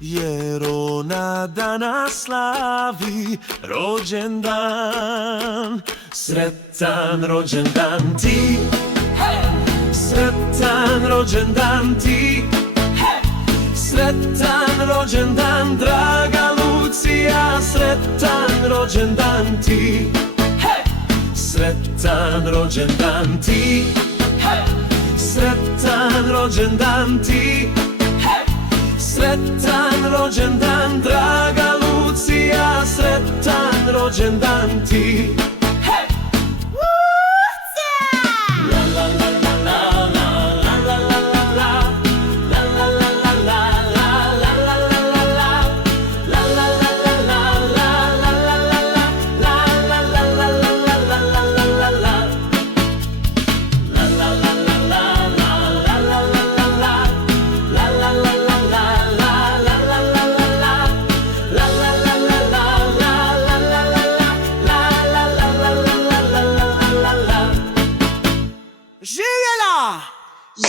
jer ona danas slavi rođendan. Sretan rođendan ti, sretan rođendan ti, sretan rođendan draga Lucija, sretan rođendan ti, sretan rođendan ti, sretan rođendan ti, sretan rođendan draga Lucija, sretan rođendan ti.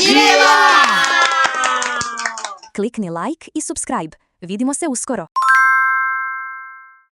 Živjela! Klikni like i subscribe. Vidimo se uskoro.